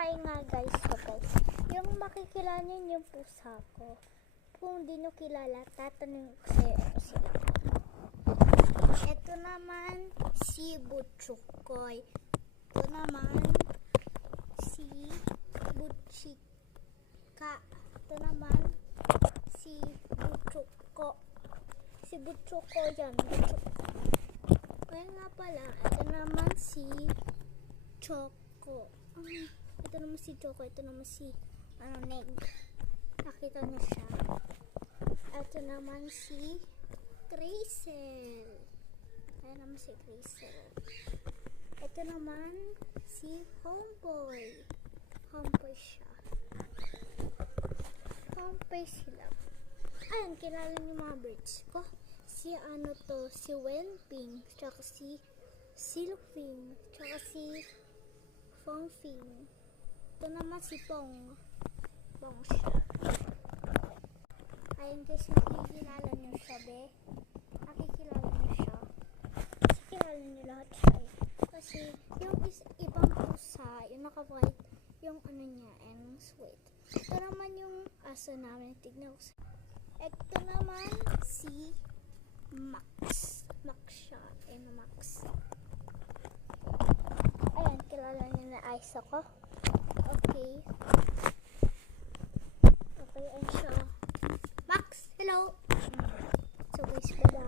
Hi nga guys, yung makikilala yung pusa ko. Kung di nyo kilala, tatanungin ko sa'yo ano sila. Ito naman si Butchukoy. Ito naman si Butchika. Ito naman si Butchuko. Si Butchuko yan. Butchuko. Kaya nga pala, ito naman si Choco. Ito naman si Choco. Ito naman si Neg. Nakita niyo siya. Ito naman si Crazel. Ayan naman si Crazel. Ito naman si Homeboy. Homeboy siya. Homeboy sila. Ayan, kilala niyo mga birds ko. Si si Wenping, tsaka si Silfing, tsaka si Fongfing. Ito naman si Pong. Pong siya. Ayun guys, nakikilala niyo siya, be. Nakikilala niyo siya. Kasi kilala niyo lahat siya. Kasi yung ibang pusa, yung naka-white, yung niya, and sweet. Ito naman yung aso namin. Tignan ko. Ito naman si Max. Max siya. Ayun, Max. Ayan, kilala niyo na Ice ako. Okay. Okay, ayun siya. Max, hello! So guys, bye-bye.